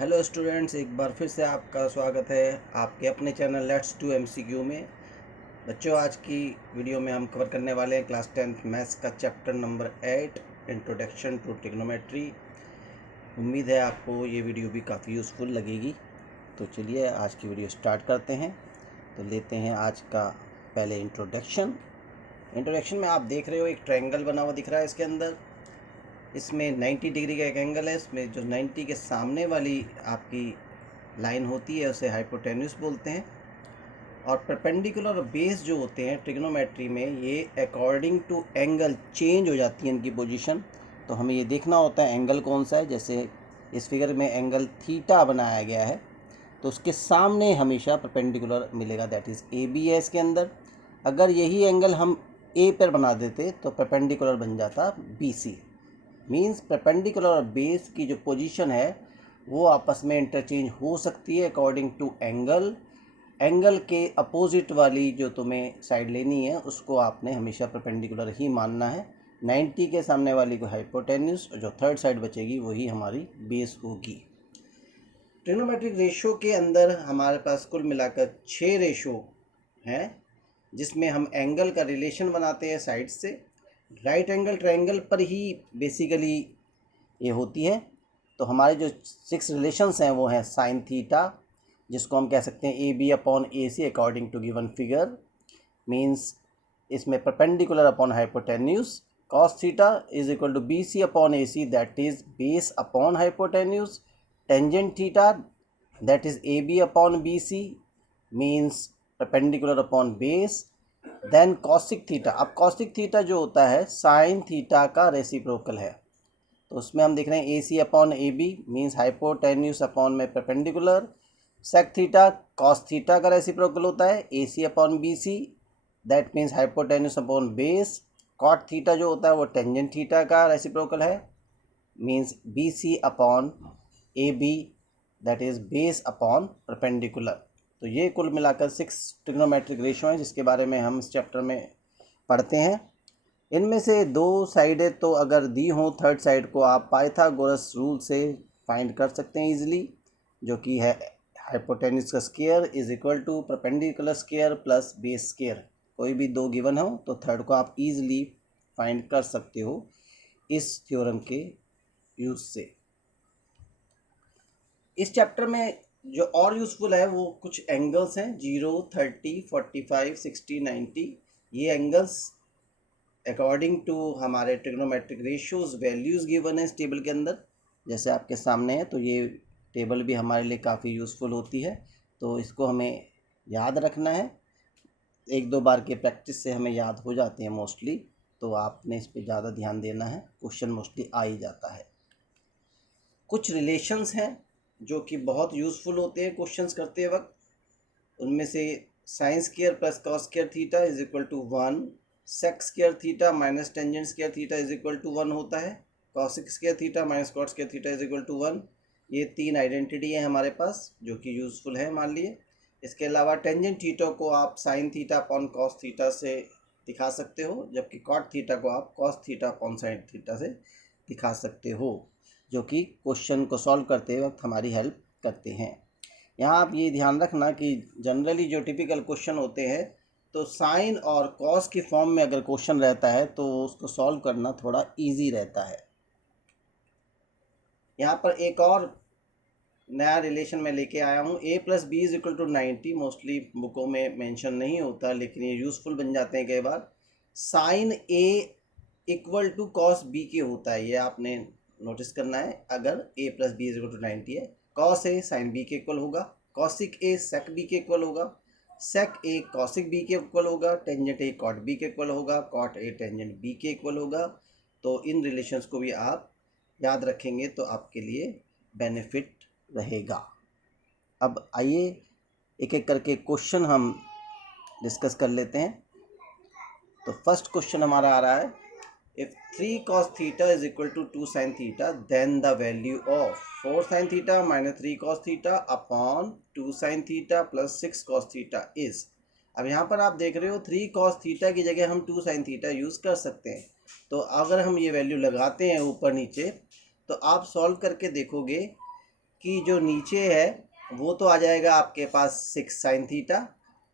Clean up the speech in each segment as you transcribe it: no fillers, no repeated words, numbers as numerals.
Hello students, एक बार फिर से आपका स्वागत है आपके अपने चैनल लेट्स डू एमसीक्यू में। बच्चों, आज की वीडियो में हम कवर करने वाले हैं क्लास 10th मैथ्स का chapter number 8 introduction to trigonometry. उम्मीद है आपको ये वीडियो भी काफ़ी यूज़फुल लगेगी। तो चलिए आज की वीडियो स्टार्ट करते हैं। तो लेते हैं आज का पहले इंट्रोडक्शन में आप देख रहे हो एक ट्रायंगल बना हुआ दिख रहा है। इसके अंदर इसमें 90 डिग्री का एक एंगल है। इसमें जो 90 के सामने वाली आपकी लाइन होती है उसे हाइपोटेन्यूस बोलते हैं। और परपेंडिकुलर और बेस जो होते हैं ट्रिग्नोमेट्री में, ये अकॉर्डिंग टू एंगल चेंज हो जाती है इनकी पोजीशन। तो हमें ये देखना होता है एंगल कौन सा है। जैसे इस फिगर में एंगल थीटा बनाया गया है तो उसके सामने हमेशा परपेंडिकुलर मिलेगा, दैट इज़ ए बी है इसके अंदर। अगर यही एंगल हम ए पर बना देते तो परपेंडिकुलर बन जाता बी सी। मीन्स परपेंडिकुलर और बेस की जो पोजीशन है वो आपस में इंटरचेंज हो सकती है अकॉर्डिंग टू एंगल के अपोजिट वाली जो तुम्हें साइड लेनी है उसको आपने हमेशा परपेंडिकुलर ही मानना है। 90 के सामने वाली को हाइपोटेन्यूस और जो थर्ड साइड बचेगी वही हमारी बेस होगी। ट्रिग्नोमेट्रिक रेशो के अंदर हमारे पास कुल मिलाकर 6 रेशो हैं जिसमें हम एंगल का रिलेशन बनाते हैं साइड से। राइट एंगल ट्रायंगल पर ही बेसिकली ये होती है। तो हमारे जो 6 रिलेशंस हैं वो हैं साइन थीटा, जिसको हम कह सकते हैं A B upon A C according to given figure. Means इसमें perpendicular upon hypotenuse. Cos theta is equal to B C upon A C, that is base upon hypotenuse. Tangent theta that is A B upon B C, means perpendicular upon base. Then cosec theta. अब cosec theta जो होता है sine theta का reciprocal है। तो उसमें हम देख रहे हैं A C upon A B means hypotenuse upon में perpendicular. Sec theta cos theta का रेसिप्रोकल होता है A C upon B C, that means hypotenuse upon base. Cot theta जो होता है वो टेंजेंट थीटा का रेसिप्रोकल है, means B C upon A B, that is base upon perpendicular. तो ये कुल मिलाकर 6 ट्रिग्नोमेट्रिक रेशियो हैं जिसके बारे में हम इस चैप्टर में पढ़ते हैं। इनमें से 2 साइडें तो अगर दी हों, थर्ड साइड को आप पाइथागोरस रूल से फाइंड कर सकते हैं इजीली, जो कि है हाइपोटेन्यूस का square is equal to perpendicular square plus base square. कोई भी 2 गिवन हो तो थर्ड को आप इजीली फाइंड कर सकते हो इस थ्योरम के यूज़ से। इस चैप्टर में जो और यूज़फुल है वो कुछ एंगल्स हैं 0, 30, 45, 60, 90। ये एंगल्स अकॉर्डिंग टू हमारे ट्रिग्नोमेट्रिक रेशियोज वैल्यूज़ गिवन है इस टेबल के अंदर, जैसे आपके सामने है। तो ये टेबल भी हमारे लिए काफ़ी यूज़फुल होती है, तो इसको हमें याद रखना है। 1-2 बार के प्रैक्टिस से हमें याद हो जाते हैं मोस्टली, तो आपने इस पर ज़्यादा ध्यान देना है, क्वेश्चन मोस्टली आ ही जाता है। कुछ रिलेशंस हैं जो कि बहुत यूज़फुल होते हैं क्वेश्चंस करते वक्त। उनमें से sine square plus cos square theta is equal to 1, sec square theta minus tangent square theta is equal to 1 होता है, cosec square theta minus cot square theta is equal to 1। ये 3 identity है हमारे पास जो कि यूज़फुल है मान लिए। इसके अलावा टेंजेंट थीटा को आप sine theta upon cos theta से दिखा सकते हो, जबकि कॉट थीटा को आप cos theta upon sine theta से दिखा सकते हो, जो कि क्वेश्चन को सॉल्व करते वक्त हमारी हेल्प करते हैं। यहाँ आप ये ध्यान रखना कि जनरली जो टिपिकल क्वेश्चन होते हैं तो साइन और कॉस की फॉर्म में अगर क्वेश्चन रहता है तो उसको सॉल्व करना थोड़ा इजी रहता है। यहाँ पर एक और नया रिलेशन में लेके आया हूँ, a plus B is equal to 90। Mostly बुकों में मेंशन नहीं होता लेकिन ये यूज़फुल बन जाते हैं कई बार। Sine a equal to cos b के होता है, ये आपने नोटिस करना है। अगर a plus B is equal to 90 है, कॉस a साइन b के इक्वल होगा, कॉसिक a सेक b के इक्वल होगा, सेक a कॉसिक b के इक्वल होगा, टेंजेंट a कॉट b के इक्वल होगा, कॉट a टेंजेंट b के इक्वल होगा। तो इन रिलेशंस को भी आप याद रखेंगे तो आपके लिए बेनिफिट रहेगा। अब आइए एक एक करके क्वेश्चन हम डिस्कस कर लेते हैं। तो फर्स्ट क्वेश्चन हमारा आ रहा है, if 3 cos theta is equal to 2 sin theta, then the value of 4 sin theta minus 3 cos theta upon 2 sin theta plus 6 cos theta is। अब यहाँ पर आप देख रहे हो 3 cos theta की जगह हम 2 sin theta यूज़ कर सकते हैं। तो अगर हम ये वैल्यू लगाते हैं ऊपर नीचे तो आप सॉल्व करके देखोगे कि जो नीचे है वो तो आ जाएगा आपके पास 6 साइन थीटा,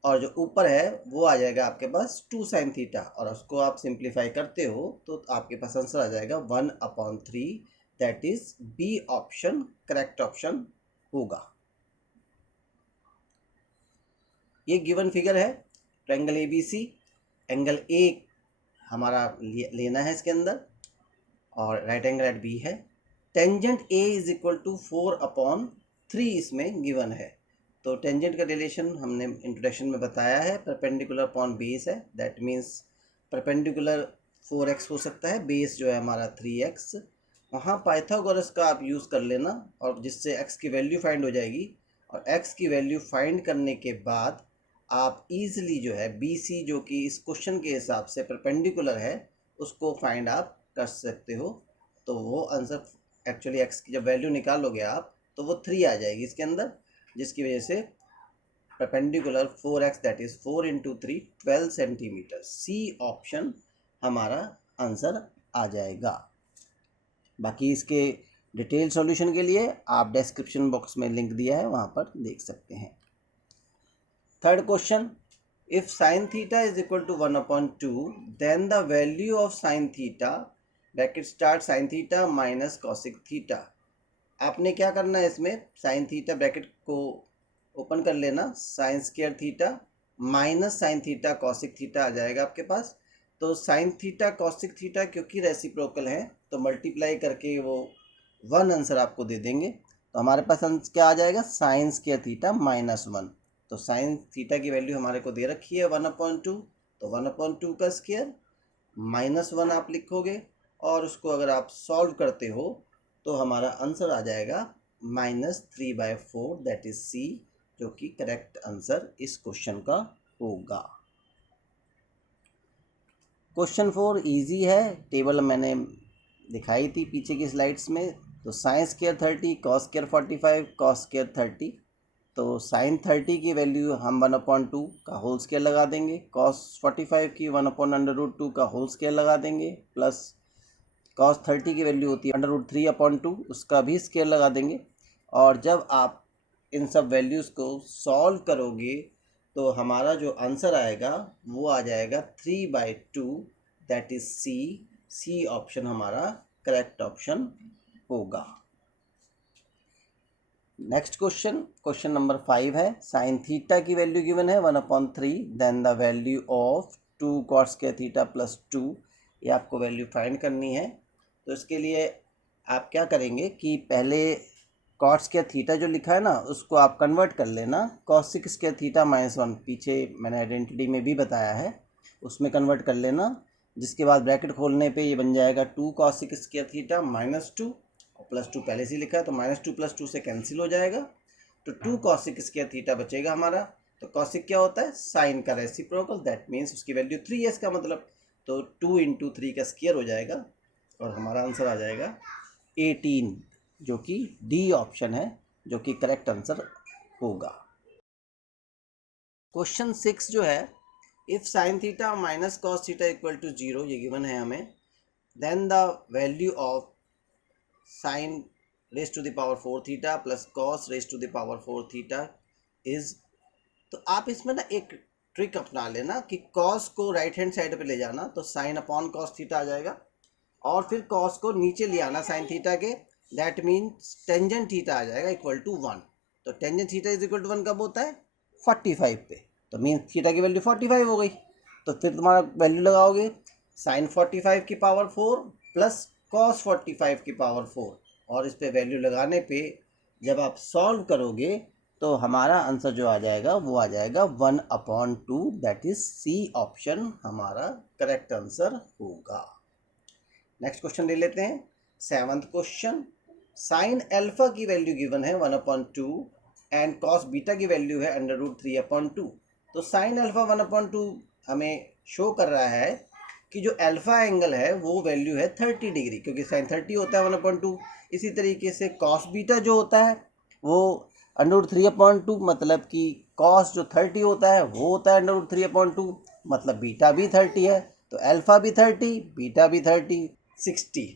और जो ऊपर है वो आ जाएगा आपके पास 2 साइन थीटा, और उसको आप सिंप्लीफाई करते हो तो आपके पास आंसर आ जाएगा 1/3। That is B option correct option होगा। ये गिवन फिगर है ट्रायंगल ABC, एंगल ए हमारा लेना है इसके अंदर, और राइट एंगल एट बी है। Tangent A is equal to 4/3 इसमें गिवन है। तो टेंजेंट का रिलेशन हमने इंट्रोडक्शन में बताया है, परपेंडिकुलर अपॉन बेस है, दैट मीन्स परपेंडिकुलर 4x हो सकता है, बेस जो है हमारा 3x। वहाँ पाइथागोरस का आप यूज़ कर लेना, और जिससे x की वैल्यू फाइंड हो जाएगी, और x की वैल्यू फाइंड करने के बाद आप इजीली जो है BC जो कि इस क्वेश्चन के हिसाब से परपेंडिकुलर है उसको फाइंड आप कर सकते हो। तो वो आंसर एक्चुअली x की जब वैल्यू निकालोगे आप तो वो 3 आ जाएगी इसके अंदर, जिसकी वजह से perpendicular 4x that is 4 × 3 12 centimetre. C option हमारा आंसर आ जाएगा। बाकी इसके डिटेल सॉल्यूशन के लिए आप डिस्क्रिप्शन बॉक्स में लिंक दिया है, वहाँ पर देख सकते हैं। Third question, if sine theta is equal to 1/2 then the value of sine theta bracket start sine theta minus cosec theta. आपने क्या करना है इसमें, साइन थीटा ब्रैकेट को ओपन कर लेना, sine square theta minus sine theta cosec theta आ जाएगा आपके पास। तो साइन थीटा कॉसिक थीटा क्योंकि रेसिप्रोकल है तो मल्टीप्लाई करके वो 1 आंसर आपको दे देंगे। तो हमारे पास आंसर क्या आ जाएगा, साइन स्क्वायर थीटा -1। तो साइन थीटा की वैल्यू हमारे को दे रखी है 1/2, तो 1/2 का स्क्वायर -1 आप लिखोगे, और उसको अगर आप सॉल्व करते हो तो हमारा आंसर आ जाएगा -3/4 दैट इज सी, जो कि करेक्ट आंसर इस क्वेश्चन का होगा। क्वेश्चन 4 इजी है, टेबल मैंने दिखाई थी पीछे की स्लाइड्स में। तो sine square 30 cos square 45 cos square 30। तो साइन 30 की वैल्यू हम 1/2 का होल स्क्वायर लगा देंगे, कॉस 45 की 1/√2 का होल स्क्वायर लगा देंगे, प्लस कॉस 30 की वैल्यू होती है √3/2 उसका भी स्क्वायर लगा देंगे। और जब आप इन सब वैल्यूज़ को सॉल्व करोगे तो हमारा जो आंसर आएगा वो आ जाएगा 3/2 that is C. C option हमारा करेक्ट ऑप्शन होगा। नेक्स्ट क्वेश्चन, क्वेश्चन नंबर 5 है, साइन थीटा की वैल्यू गिवन है 1/3 then the value of 2 cos square theta plus 2। ये आपको वैल्यू फाइंड करनी है। तो इसके लिए आप क्या करेंगे कि पहले कॉस स्क्वायर थीटा जो लिखा है ना उसको आप कन्वर्ट कर लेना कॉसिक स्क्वायर थीटा -1, पीछे मैंने आइडेंटिटी में भी बताया है, उसमें कन्वर्ट कर लेना। जिसके बाद ब्रैकेट खोलने पे ये बन जाएगा 2 कॉसिक स्क्वायर थीटा -2, और +2 पहले से लिखा है तो -2 + 2 से कैंसिल हो जाएगा, तो 2 कॉसिक स्क्वायर थीटा बचेगा हमारा। तो कॉसिक क्या होता है, साइन का रेसिप्रोकल, दैट मीन्स उसकी वैल्यू 3 है इसका मतलब, तो 2 × 3 का स्क्वायर हो जाएगा, और हमारा आंसर आ जाएगा 18, जो कि डी ऑप्शन है, जो कि करेक्ट आंसर होगा। क्वेश्चन 6 जो है, if sine theta minus cos theta equal to 0, ये गिवन है हमें, then the value of sine raise to the power 4 theta plus cos raise to the power 4 theta is. तो आप इसमें ना एक ट्रिक अपना लेना कि कॉस को राइट हैंड साइड पे ले जाना, तो साइन अपॉन कॉस थीटा आ जाएगा, और फिर कॉस को नीचे ले आना साइन थीटा के, दैट मीन्स टेंजेंट थीटा आ जाएगा इक्वल टू 1। तो tangent theta is equal to 1 कब होता है, 45 पे, तो मीन्स थीटा की वैल्यू 45 हो गई। तो फिर तुम्हारा वैल्यू लगाओगे साइन 45 की पावर 4 प्लस कॉस 45 की पावर 4, और इस पे वैल्यू लगाने पे जब आप सॉल्व करोगे तो हमारा आंसर जो आ जाएगा वो आ जाएगा 1/2 दैट इज सी ऑप्शन हमारा करेक्ट आंसर होगा। नेक्स्ट क्वेश्चन ले लेते हैं, 7th क्वेश्चन, साइन अल्फा की वैल्यू गिवन है 1/2 एंड कॉस बीटा की वैल्यू है √3/2। तो साइन अल्फा 1/2 हमें शो कर रहा है कि जो अल्फा एंगल है वो वैल्यू है 30 डिग्री, क्योंकि साइन 30 होता है 1/2। इसी तरीके से कॉस बीटा जो होता है वो √3/2, मतलब कि कॉस जो 30 होता है वो होता है √3/2, मतलब बीटा भी 30 है, तो अल्फा भी 30 बीटा भी 30 60।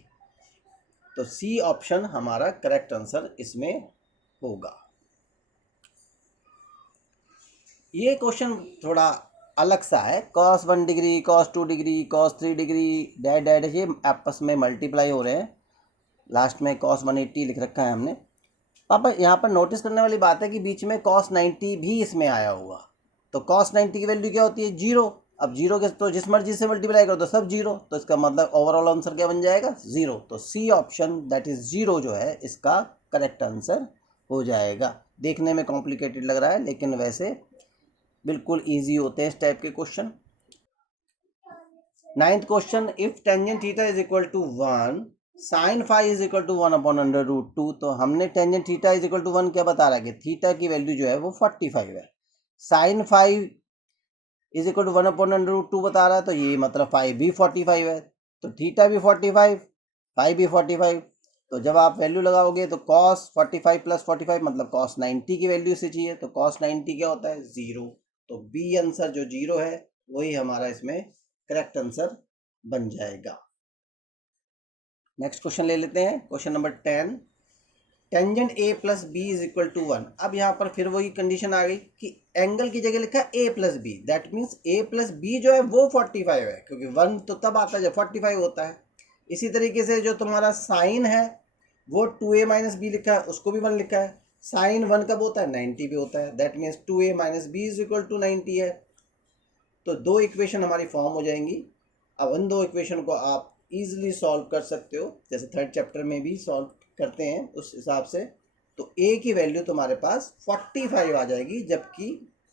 तो सी ऑप्शन हमारा करेक्ट आंसर इसमें होगा। ये क्वेश्चन थोड़ा अलग सा है। cos 1 degree, cos 2 degree, cos 3 degree, dad dad ये आपस में मल्टीप्लाई हो रहे हैं। लास्ट में cos 180 लिख रखा है हमने। पापा यहाँ पर नोटिस करने वाली बात है कि बीच में cos 90 भी इसमें आया हुआ। तो cos 90 की वैल्यू क्या होती है? 0। अब 0 के तो जिस मर्जी से मल्टीप्लाई करो तो सब 0, तो इसका मतलब ओवरऑल आंसर क्या बन जाएगा? 0। तो सी ऑप्शन दैट इज 0 जो है इसका करेक्ट आंसर हो जाएगा। देखने में कॉम्प्लिकेटेड लग रहा है लेकिन वैसे बिल्कुल ईजी होते हैं इस टाइप के question. 9th question, if tangent theta is equal to 1 sine phi is equal to 1 upon under root 2। तो हमने tangent theta is equal to 1 क्या बता रहा है कि थीटा की वैल्यू जो है वो 45 है। Sine phi is equal to 1 upon under root 2 बता रहा है, तो ये मतलब फाई भी 45 है, तो थीटा भी 45, फाई भी 45। तो जब आप वैल्यू लगाओगे तो cos 45 प्लस 45 मतलब cos 90 की वैल्यू से चाहिए, तो cos 90 क्या होता है? 0। तो बी आंसर जो 0 है वही हमारा इसमें करेक्ट आंसर बन जाएगा। नेक्स्ट क्वेश्चन ले लेते हैं, question number 10। Tangent A plus B is equal to 1। अब यहाँ पर फिर वही कंडीशन आ गई कि एंगल की जगह लिखा है a plus b, that means a plus b जो है वो 45 है, क्योंकि 1 तो तब आता है जब 45 होता है। इसी तरीके से जो तुम्हारा साइन है वो 2a माइनस बी लिखा है, उसको भी 1 लिखा है। साइन 1 कब होता है? 90 भी होता है, that means 2a minus B is equal to 90 है। तो दो इक्वेशन हमारी फॉर्म हो जाएंगी। अब उन दो इक्वेशन को आप इजीली सॉल्व कर सकते हो, जैसे थर्ड चैप्टर में भी सॉल्व करते हैं उस हिसाब से। तो a की वैल्यू तुम्हारे पास 45 आ जाएगी, जबकि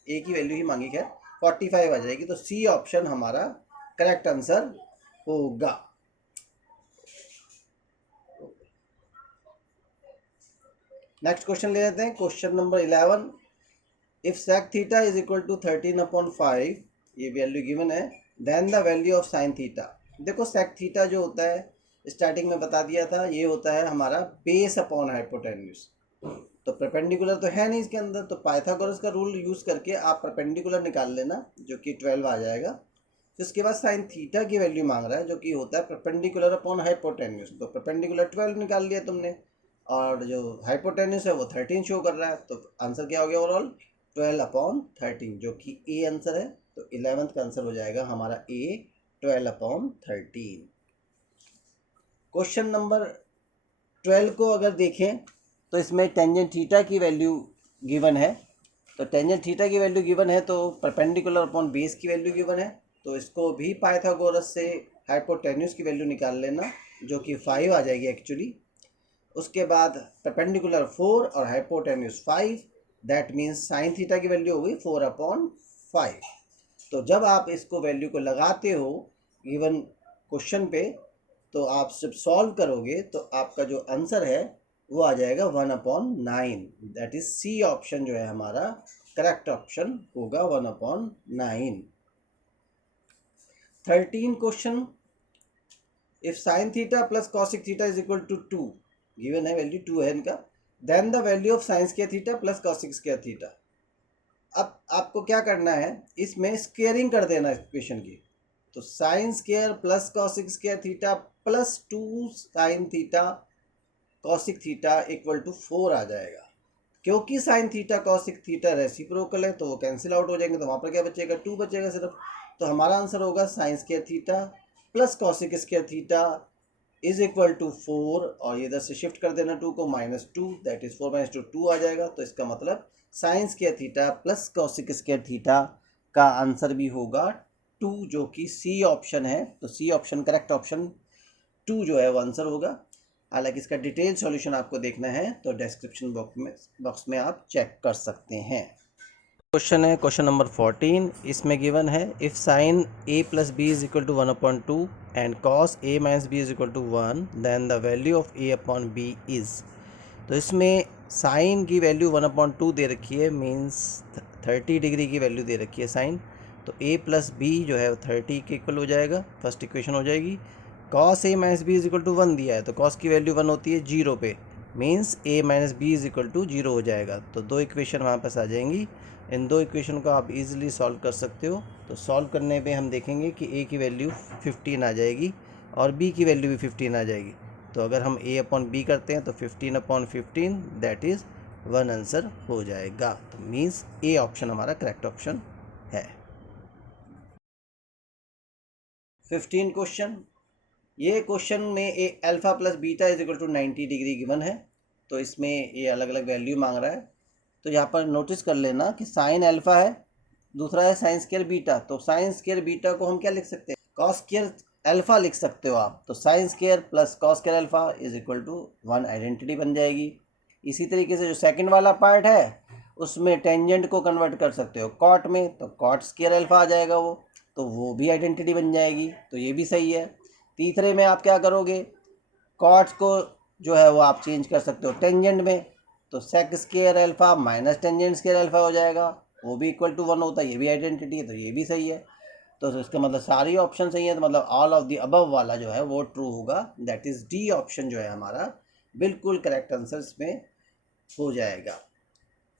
a की वैल्यू ही मांगी है 45 आ जाएगी। तो सी ऑप्शन हमारा करेक्ट आंसर होगा। नेक्स्ट क्वेश्चन ले लेते हैं, question number 11। If sec theta is equal to 13/5, ये वैल्यू गिवन है, then the value of sine theta. देखो सेक थीटा जो होता है स्टार्टिंग में बता दिया था, ये होता है हमारा बेस अपॉन हाइपोटेन्यूज। तो परपेंडिकुलर तो है नहीं इसके अंदर, तो पाइथागोरस का रूल यूज करके आप परपेंडिकुलर निकाल लेना जो कि 12 आ जाएगा। तो इसके बाद साइन थीटा की वैल्यू मांग रहा है जो कि होता है परपेंडिकुलर अपॉन हाइपोटेन्यूज। तो परपेंडिकुलर 12 निकाल लिया तुमने, और जो हाइपोटेन्यूज है वो 13 शो कर रहा है। तो आंसर क्या हो गया ओवरऑल? 12/13, जो कि ए आंसर है। तो 11th का आंसर हो जाएगा हमारा ए, 12/13। क्वेश्चन नंबर 12 को अगर देखें तो इसमें टेंजेंट थीटा की वैल्यू गिवन है। तो टेंजेंट थीटा की वैल्यू गिवन है, तो परपेंडिकुलर अपॉन बेस की वैल्यू गिवन है, तो इसको भी पाइथागोरस से हाइपोटेन्यूज की वैल्यु निकाल लेना, जो कि 5 आ जाएगी एक्चुअली। उसके बाद परपेंडिकुलर 4 और hypotenuse 5, that means sign theta की वैल्यू हो गई 4/5। तो जब आप इसको वैल्यू को लगाते हो गिवन क्वेश्चन पे, तो आप जब सॉल्व करोगे तो आपका जो आंसर है वो आ जाएगा 1/9। दैट इज सी ऑप्शन जो है हमारा करेक्ट ऑप्शन होगा, 1/9। 13 question, if sine theta plus cosec theta is equal to 2, given है वैल्यू 2 है इनका, then the value of sine square theta plus cosec square theta. अब आपको क्या करना है, इसमें स्क्वेयरिंग कर देना इक्वेशन की। तो sine square plus cosec square theta plus 2 sine theta cosec theta equal to 4 आ जाएगा। क्योंकि sine theta cosec theta reciprocal है तो वो कैंसिल आउट हो जाएंगे, तो वहाँ पर क्या बचेगा? 2 बचेगा सिर्फ। तो हमारा आंसर होगा sine square theta plus cosec square theta is equal to 4, और ये इधर से शिफ्ट कर देना 2 को, -2, दैट इज 4 - 2 2 आ जाएगा। तो इसका मतलब sign square theta plus cosec square theta का आंसर भी होगा 2, जो कि सी ऑप्शन है। तो सी ऑप्शन करेक्ट ऑप्शन 2 जो है वो आंसर होगा। हालांकि इसका डिटेल सॉल्यूशन आपको देखना है तो डिस्क्रिप्शन बॉक्स में आप चेक कर सकते हैं। क्वेश्चन है क्वेश्चन नंबर 14। इसमें गिवन है if sine a plus B is equal to 1/2 and cos a minus B is equal to 1, then the value of a upon b is. तो इसमें साइन की वैल्यू 1/2 दे रखी है, मीन्स 30 डिग्री की value दे रखी है साइन। तो a प्लस बी जो है 30 के इक्वल हो जाएगा, फर्स्ट इक्वेशन हो जाएगी। Cos a minus B is equal to 1 दिया है, तो कॉस की वैल्यू 1 होती है 0 पे, means a minus B is equal to 0 हो जाएगा। तो दो इक्वेशन वहाँ पास आ जाएंगी। इन दो इक्वेशन को आप इजीली सॉल्व कर सकते हो। तो सॉल्व करने पे हम देखेंगे कि a की वैल्यू 15 आ जाएगी और b की वैल्यू भी 15 आ जाएगी। तो अगर हम a अपॉन b करते हैं तो 15/15 दैट इज़ 1 आंसर हो जाएगा। तो मीन्स ए ऑप्शन हमारा करेक्ट ऑप्शन है। 15 क्वेश्चन। ये क्वेश्चन में ए alpha plus beta is equal to 90 degree given है। तो इसमें ये अलग अलग वैल्यू मांग रहा है। तो यहाँ पर नोटिस कर लेना कि साइन अल्फा है, दूसरा है साइन स्क्वायर बीटा। तो साइन स्क्वायर बीटा को हम क्या लिख सकते हैं, कॉस स्क्वायर अल्फा लिख सकते हो आप। तो sine square plus cos square alpha is equal to 1 identity बन जाएगी। इसी तरीके से जो सेकंड वाला पार्ट है उसमें टेंजेंट को कन्वर्ट कर सकते हो कॉट में, तो कॉट स्क्वायर अल्फा आ जाएगा वो भी आइडेंटिटी बन जाएगी। तो ये भी सही है। तीसरे में आप क्या करोगे, कॉट्स को जो है वो आप चेंज कर सकते हो टेंजेंट में। तो sec square alpha minus tangent square alpha हो जाएगा, वो भी इक्वल टू 1 होता है, ये भी आइडेंटिटी है। तो ये भी सही है। तो इसका मतलब सारी ऑप्शन सही है। तो मतलब ऑल ऑफ द अबव वाला जो है वो ट्रू होगा। दैट इज़ डी ऑप्शन जो है हमारा बिल्कुल करेक्ट आंसर इसमें हो जाएगा।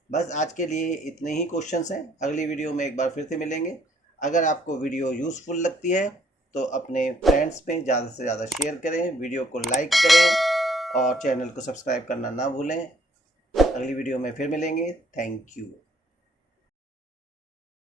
बस आज के लिए इतने ही क्वेश्चंस हैं। अगली वीडियो में एक बार फिर से मिलेंगे। अगर आपको वीडियो यूज़फुल लगती है तो अपने फ्रेंड्स में ज़्यादा से ज़्यादा शेयर करें, वीडियो को लाइक करें और चैनल को सब्सक्राइब करना ना भूलें। अगली वीडियो में फिर मिलेंगे। Thank you.